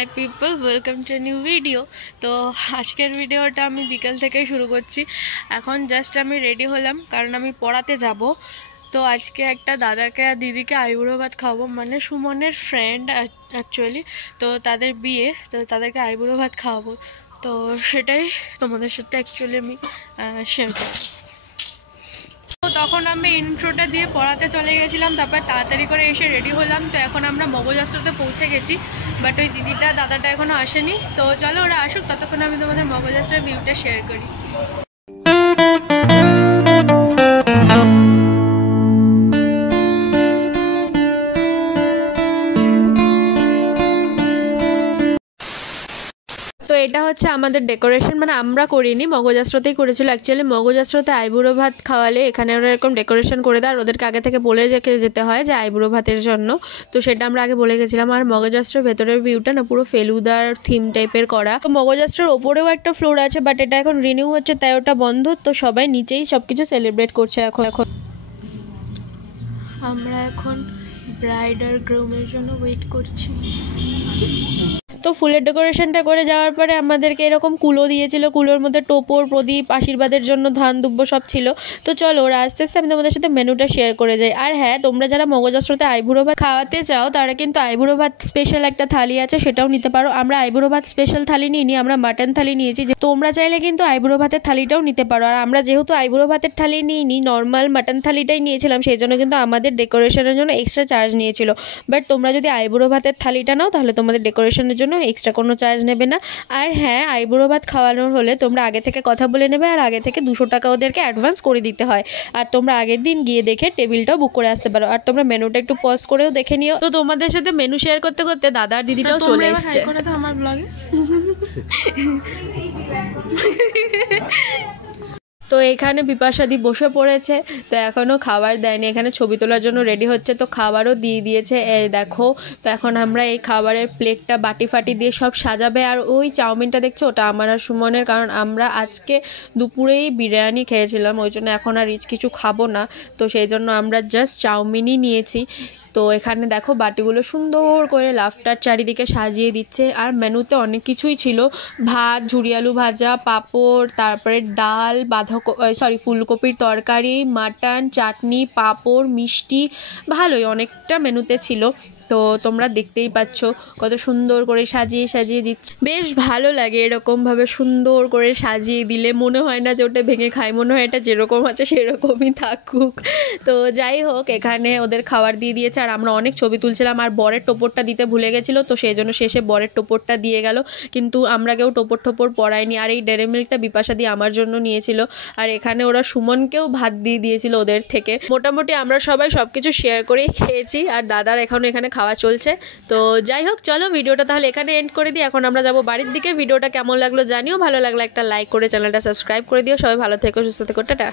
My people, welcome to new video. তো আজকের ভিডিওটা আমি বিকেল থেকেই শুরু করছি। এখন জাস্ট আমি রেডি হলাম কারণ আমি পড়াতে যাব। তো আজকে একটা দাদাকে আর দিদিকে আইবুড়ো ভাত খাওয়াবো, মানে সুমনের ফ্রেন্ড অ্যাকচুয়ালি। তো তাদের বিয়ে, তো তাদেরকে আইবুড়ো ভাত খাওয়াবো। তো সেটাই তোমাদের সাথে অ্যাকচুয়ালি আমি শেয়ার করব। তো তখন আমি ইন্ট্রোটা দিয়ে পড়াতে চলে গেছিলাম, তারপর তাড়াতাড়ি করে এসে রেডি হলাম। তো এখন আমরা মগজাস্ত্রতে পৌঁছে গেছি, বাট ওই দিদিটা দাদাটা এখনও আসেনি। তো চলো ওরা আসুক, ততক্ষণ আমি তোমাদের মগজাস্ত্রের ভিউটা শেয়ার করি। তো এটা হচ্ছে আমাদের ডেকোরেশন, মানে আমরা করিনি, মগজাস্ত্রতেই করেছিল। অ্যাকচুয়ালি মগজাস্ত্রতে আইবুড়ো ভাত খাওয়ালে এখানে ওরা এরকম ডেকোরেশন করে দেয়, আর ওদেরকে আগে থেকে বলে রেখে যেতে হয় যে আইবুড়ো ভাতের জন্য। তো সেটা আমরা আগে বলে গেছিলাম। আর মগজাস্ত্রের ভেতরের ভিউটা না পুরো ফেলুদার থিম টাইপের করা। তো মগজাস্ত্রের ওপরেও একটা ফ্লোর আছে, বাট এটা এখন রিনিউ হচ্ছে তাই ওটা বন্ধ। তো সবাই নিচেই সব কিছু সেলিব্রেট করছে। এখন আমরা এখন ব্রাইড আর গ্রুমের জন্য ওয়েট করছি। তো ফুলের ডেকোরেশনটা করে যাওয়ার পরে আমাদেরকে এরকম কুলো দিয়েছিল, কুলোর মধ্যে টোপর, প্রদীপ, আশীর্বাদের জন্য ধান দুব্য সব ছিল। তো চলো ওরা আস্তে আস্তে আমি তোমাদের সাথে মেনুটা শেয়ার করে যাই। আর হ্যাঁ, তোমরা যারা মগজাস্ত্রতে আইবুড়ো ভাত খাওয়াতে চাও তারা কিন্তু আইবুড়ো ভাত স্পেশাল একটা থালি আছে, সেটাও নিতে পারো। আমরা আইবুড়ো ভাত স্পেশাল থালি নিইনি, আমরা মাটন থালি নিয়েছি। যে তোমরা চাইলে কিন্তু আইবুড়ো ভাতের থালিটাও নিতে পারো। আর আমরা যেহেতু আইবুড়ো ভাতের থালি নিইনি, নর্মাল মাটন থালিটাই নিয়েছিলাম, সেই জন্য কিন্তু আমাদের ডেকোরেশনের জন্য এক্সট্রা চার্জ নিয়েছিল। বাট তোমরা যদি আইবুড়ো ভাতের থালিটা নাও তাহলে তোমাদের ডেকোরেশনের জন্য এক্সট্রা কোনো চার্জ নেবে না। আর হ্যাঁ, আইবুড়ো ভাত খাওয়ানোর হলে তোমরা আগে থেকে কথা বলে নেবে, আর আগে থেকে 200 টাকা ওদেরকে অ্যাডভান্স করে দিতে হয়। আর তোমরা আগের দিন গিয়ে দেখে টেবিলটাও বুক করে আসতে পারো। আর তোমরা মেনুটা একটু পজ করেও দেখে নিও। তো তোমাদের সাথে মেনু শেয়ার করতে করতে দাদা আর দিদিটাও চলে এসছে আমার ব্লগে। তো এখানে বিপাশাদি বসে পড়েছে। তো এখনও খাবার দেয়নি, এখানে ছবি তোলার জন্য রেডি হচ্ছে। তো খাবারও দিয়ে দিয়েছে, এই দেখো। তো এখন আমরা এই খাবারের প্লেটটা বাটি ফাটি দিয়ে সব সাজাবে। আর ওই চাউমিনটা দেখছো, ওটা আমার আর সুমনের, কারণ আমরা আজকে দুপুরেই বিরিয়ানি খেয়েছিলাম, ওই জন্য এখন আর রিচ কিছু খাবো না। তো সেই জন্য আমরা জাস্ট চাউমিনই নিয়েছি। তো এখানে দেখো বাটিগুলো সুন্দর করে লাফটার চারিদিকে সাজিয়ে দিচ্ছে। আর মেনুতে অনেক কিছুই ছিল, ভাত, ঝুরি আলু ভাজা, পাঁপড়, তারপরে ডাল, ফুলকপির তরকারি, মাটন, চাটনি, পাঁপড়, মিষ্টি, ভালোই অনেকটা মেনুতে ছিল। তো তোমরা দেখতেই পাচ্ছ কত সুন্দর করে সাজিয়ে সাজিয়ে দিচ্ছে। বেশ ভালো লাগে এরকমভাবে সুন্দর করে সাজিয়ে দিলে, মনে হয় না যে ওটা ভেঙে খায়, মনে হয় এটা যেরকম আছে সেরকমই থাকুক। তো যাই হোক, এখানে ওদের খাবার দিয়ে দিয়েছে। আর আমরা অনেক ছবি তুলছিলাম, আর বরের টোপরটা দিতে ভুলে গেছিলো, তো সেই জন্য শেষে বরের টোপরটা দিয়ে গেল। কিন্তু আমরা কেউ টোপর পরাইনি। আর এই ডেয়ারি মিল্কটা বিপাশা দিয়ে আমার জন্য নিয়েছিল। আর এখানে ওরা সুমনকেও ভাত দিয়ে দিয়েছিল ওদের থেকে। মোটামুটি আমরা সবাই সব কিছু শেয়ার করেই খেয়েছি। আর দাদার এখানে খাওয়া চলছে। তো যাই হোক, চলো ভিডিওটা তাহলে এখানে এন্ড করে দিই। এখন আমরা যাবো বাড়ির দিকে। ভিডিওটা কেমন লাগলো জানিও, ভালো লাগলে একটা লাইক করে চ্যানেলটা সাবস্ক্রাইব করে দিও। সবাই ভালো থেকো, সুস্থ থেকো, টাটা।